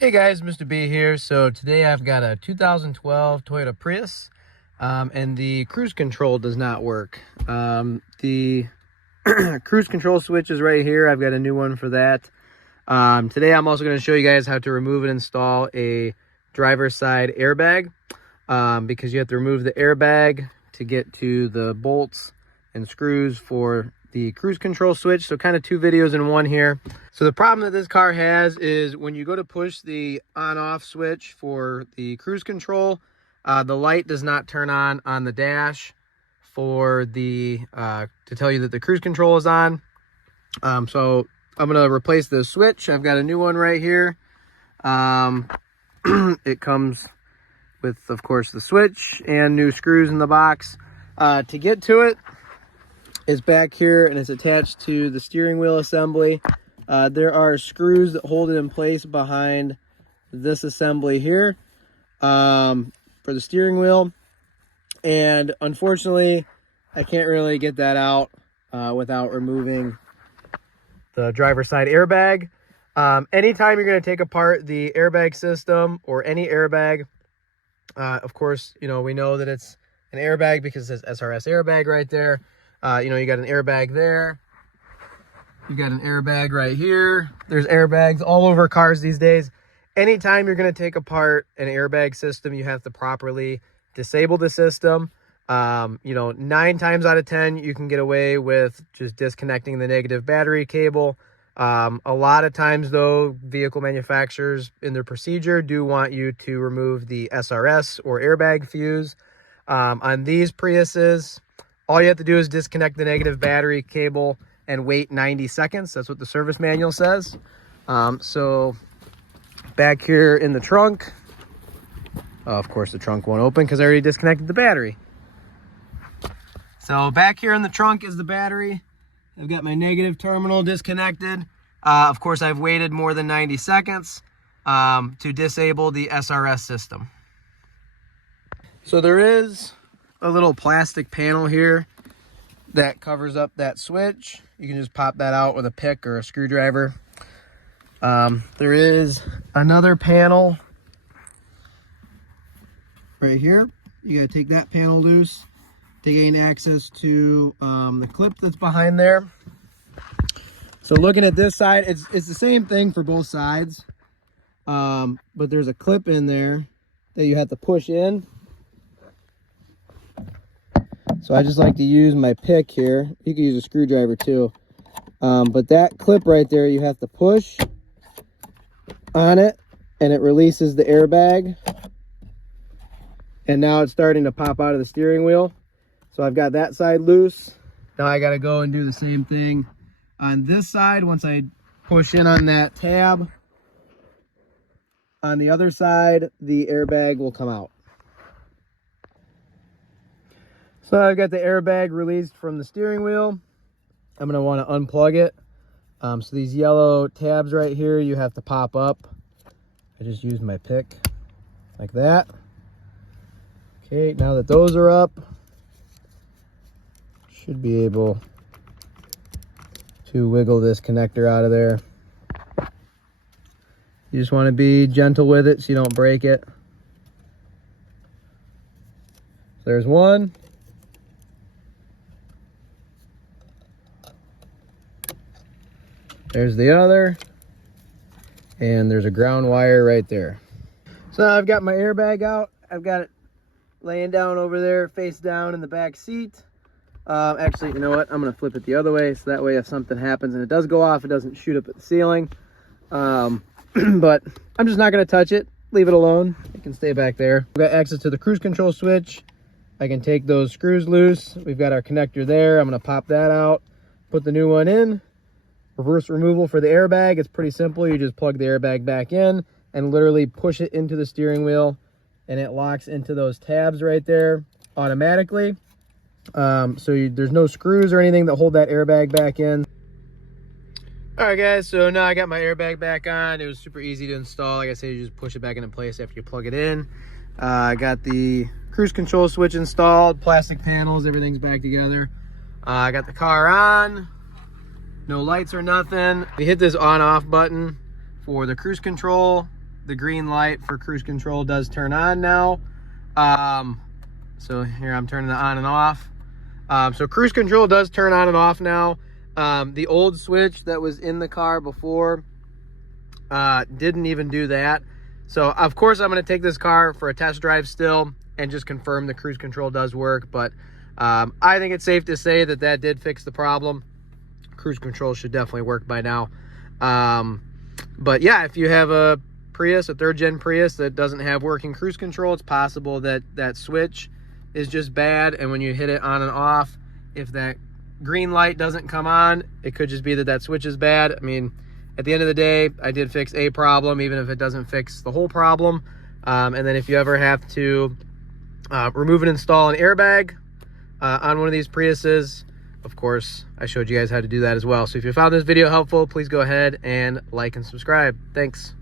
Hey guys, Mr. B here. So today I've got a 2012 Toyota Prius, and the cruise control does not work. The cruise control switch is right here. I've got a new one for that. Today I'm also going to show you guys how to remove and install a driver's side airbag, because you have to remove the airbag to get to the bolts and screws for the cruise control switch. So kind of two videos in one here. So the problem that this car has is when you go to push the on-off switch for the cruise control, the light does not turn on the dash for the to tell you that the cruise control is on. So I'm gonna replace the switch. I've got a new one right here. It comes with, of course, the switch and new screws in the box. To get to it, it's back here and it's attached to the steering wheel assembly. There are screws that hold it in place behind this assembly here, for the steering wheel. And unfortunately, I can't really get that out without removing the driver's side airbag. Anytime you're going to take apart the airbag system or any airbag, of course, you know, we know that it's an airbag because it says SRS airbag right there. You know, you got an airbag there. You got an airbag right here. There's airbags all over cars these days. Anytime you're going to take apart an airbag system, you have to properly disable the system. You know, 9 times out of 10, you can get away with just disconnecting the negative battery cable. A lot of times, though, vehicle manufacturers in their procedure do want you to remove the SRS or airbag fuse. On these Priuses, all you have to do is disconnect the negative battery cable and wait 90 seconds. That's what the service manual says. So back here in the trunk, of course the trunk won't open because I already disconnected the battery. So back here in the trunk is the battery. I've got my negative terminal disconnected. Of course, I've waited more than 90 seconds to disable the SRS system. So there is a little plastic panel here that covers up that switch. You can just pop that out with a pick or a screwdriver. There is another panel right here. You gotta take that panel loose to gain access to the clip that's behind there. So looking at this side, it's the same thing for both sides, but there's a clip in there that you have to push in. So I just like to use my pick here. You can use a screwdriver too. But that clip right there, you have to push on it and it releases the airbag. And now it's starting to pop out of the steering wheel. So I've got that side loose. Now I got to go and do the same thing on this side. Once I push in on that tab, on the other side, the airbag will come out. So I've got the airbag released from the steering wheel. I'm going to want to unplug it. So these yellow tabs right here, you have to pop up. I just used my pick like that. Okay, now that those are up, should be able to wiggle this connector out of there. You just want to be gentle with it so you don't break it. So there's one. There's the other, and there's a ground wire right there. So now I've got my airbag out. I've got it laying down over there, face down in the back seat. Actually, you know what? I'm gonna flip it the other way, so that way if something happens and it does go off, it doesn't shoot up at the ceiling. But I'm just not gonna touch it. Leave it alone. It can stay back there. We've got access to the cruise control switch. I can take those screws loose. We've got our connector there. I'm gonna pop that out, put the new one in. Reverse removal for the airbag, it's pretty simple. You just plug the airbag back in and literally push it into the steering wheel and it locks into those tabs right there automatically. There's no screws or anything that hold that airbag back in. All right guys, so now I got my airbag back on. It was super easy to install. Like I said, you just push it back into place after you plug it in. I got the cruise control switch installed, plastic panels, everything's back together. I got the car on. No lights or nothing. We hit this on-off button for the cruise control. the green light for cruise control does turn on now. So here I'm turning it on and off. So cruise control does turn on and off now. The old switch that was in the car before didn't even do that. So of course I'm going to take this car for a test drive still and just confirm the cruise control does work. But I think it's safe to say that that did fix the problem. Cruise control should definitely work by now. But yeah, if you have a Prius, a 3rd gen Prius that doesn't have working cruise control, it's possible that that switch is just bad, and when you hit it on and off, if that green light doesn't come on, it could just be that that switch is bad. I mean, at the end of the day, I did fix a problem, even if it doesn't fix the whole problem. And then if you ever have to remove and install an airbag on one of these Priuses, of course, I showed you guys how to do that as well. So if you found this video helpful, please go ahead and like and subscribe. Thanks.